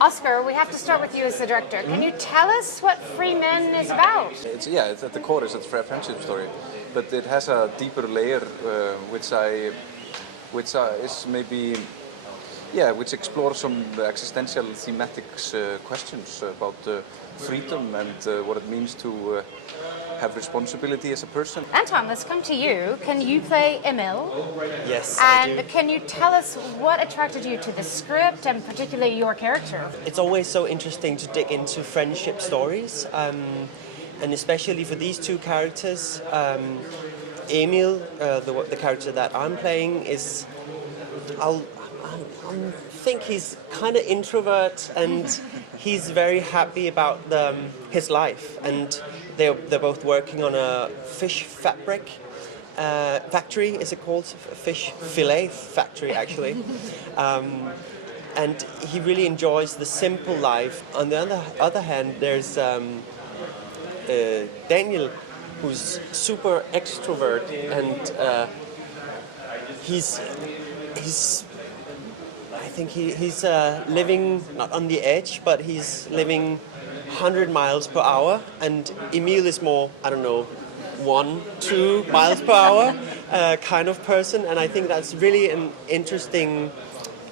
Oscar, we have to start with you as the director. Can you tell us what FRIE MEN is about? It's at the core, it's a friendship story, but it has a deeper layer, which is maybe, which explores some existential thematics questions about freedom and what it means to have responsibility as a person. Anton, let's come to you. Can you play Emil? Yes, and I do. Can you tell us what attracted you to the script and particularly your character? It's always so interesting to dig into friendship stories, and especially for these two characters. Emil, the character that I'm playing, is I think he's kind of introvert, and he's very happy about his life, and they're both working on a fish factory, is it called? Fish fillet factory, actually. And he really enjoys the simple life. On the other hand, there's Daniel, who's super extrovert, and he's I think he's living not on the edge, but he's living 100 miles per hour, and Emil is more, 1-2 miles per hour kind of person, and I think that's really an interesting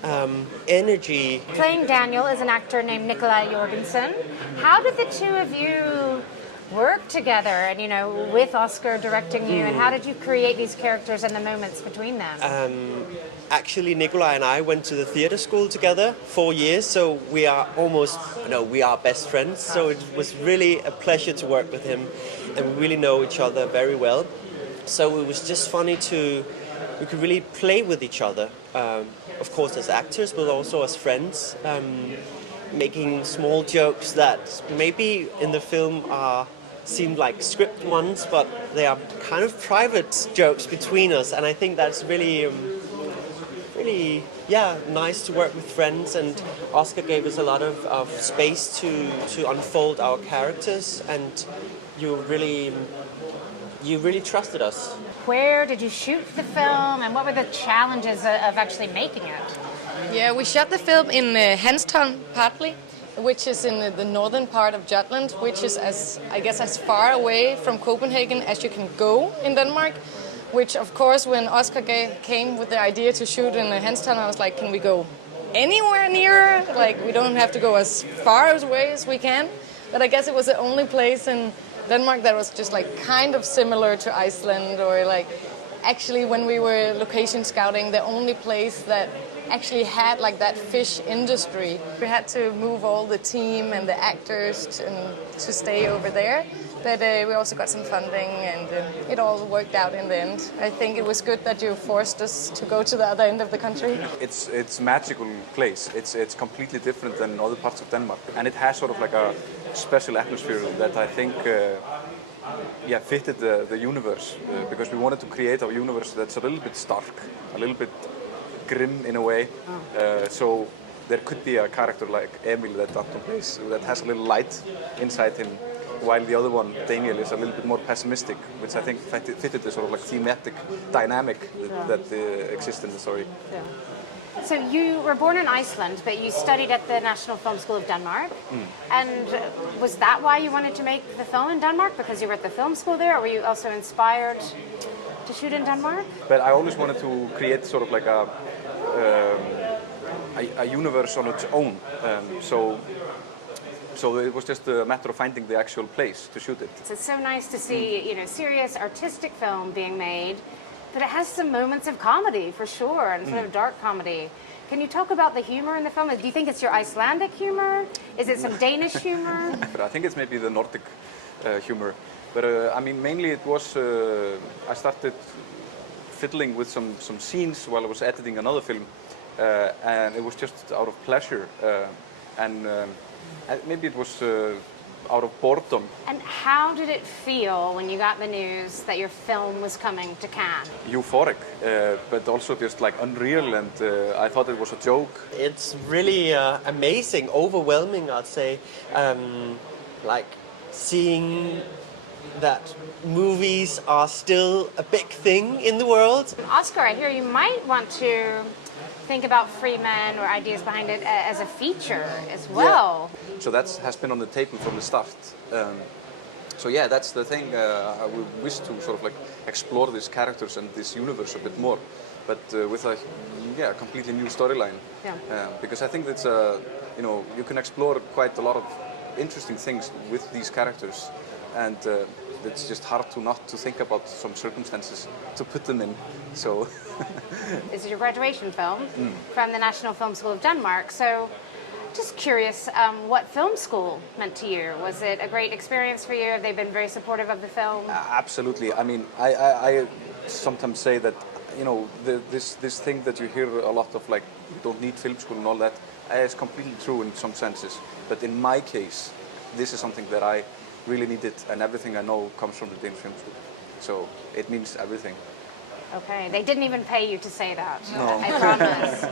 energy. Playing Daniel is an actor named Nikolaj Jorgensen. How did the two of you work together, and with Oscar directing you, and how did you create these characters and the moments between them? Actually, Nikolaj and I went to the theater school together 4 years, so we are best friends. So it was really a pleasure to work with him, and we really know each other very well. So it was just funny we could really play with each other, of course as actors, but also as friends, making small jokes that maybe in the film seem like script ones, but they are kind of private jokes between us, and I think that's really nice to work with friends, and Oscar gave us a lot of space to unfold our characters, and you really trusted us. Where did you shoot the film, and what were the challenges of actually making it? Yeah, we shot the film in Hanstholm, partly, which is in the northern part of Jutland, which is as far away from Copenhagen as you can go in Denmark. Which, of course, when Oscar came with the idea to shoot in Hanstholm, I was like, can we go anywhere nearer? Like, we don't have to go as far away as we can. But I guess it was the only place in Denmark that was just like kind of similar to Iceland, or like actually when we were location scouting, the only place that actually had like that fish industry. We had to move all the team and the actors to stay over there. But we also got some funding, and it all worked out in the end. I think it was good that you forced us to go to the other end of the country. It's magical place. It's completely different than other parts of Denmark, and it has sort of like a special atmosphere that I think fitted the universe, because we wanted to create a universe that's a little bit stark, a little bit grim in a way. So there could be a character like Emil that Anton plays that has a little light inside him, while the other one, Daniel, is a little bit more pessimistic, which I think fitted the sort of like thematic dynamic that exists in the story. Yeah. So you were born in Iceland, but you studied at the National Film School of Denmark. And was that why you wanted to make the film in Denmark? Because you were at the film school there, or were you also inspired to shoot in Denmark? But I always wanted to create sort of like a universe on its own. So it was just a matter of finding the actual place to shoot it. It's so nice to see, serious artistic film being made, but it has some moments of comedy for sure, and sort of dark comedy. Can you talk about the humor in the film? Do you think it's your Icelandic humor? Is it some Danish humor? But I think it's maybe the Nordic humor. But mainly it was, I started fiddling with some scenes while I was editing another film, and it was just out of pleasure, and maybe it was out of boredom. And how did it feel when you got the news that your film was coming to Cannes? Euphoric, but also just like unreal, and I thought it was a joke. It's really amazing, overwhelming, I'd say. Like seeing that movies are still a big thing in the world. Oscar, I hear you might want to think about free men or ideas behind it as a feature as well. Yeah. So that has been on the table from the start. So yeah, that's the thing. I would wish to sort of like explore these characters and this universe a bit more, but with a completely new storyline. Yeah. Because I think that's you can explore quite a lot of interesting things with these characters, and it's just hard to not to think about some circumstances to put them in. So This is your graduation film from the National Film School of Denmark. So just curious, what film school meant to you? Was it a great experience for you? Have they been very supportive of the film? Absolutely. I mean, I sometimes say that, this thing that you hear a lot of, like, you don't need film school and all that, is completely true in some senses. But in my case, this is something that I really needed, and everything I know comes from the Danish Film School. So it means everything. Okay, they didn't even pay you to say that. No. I promise.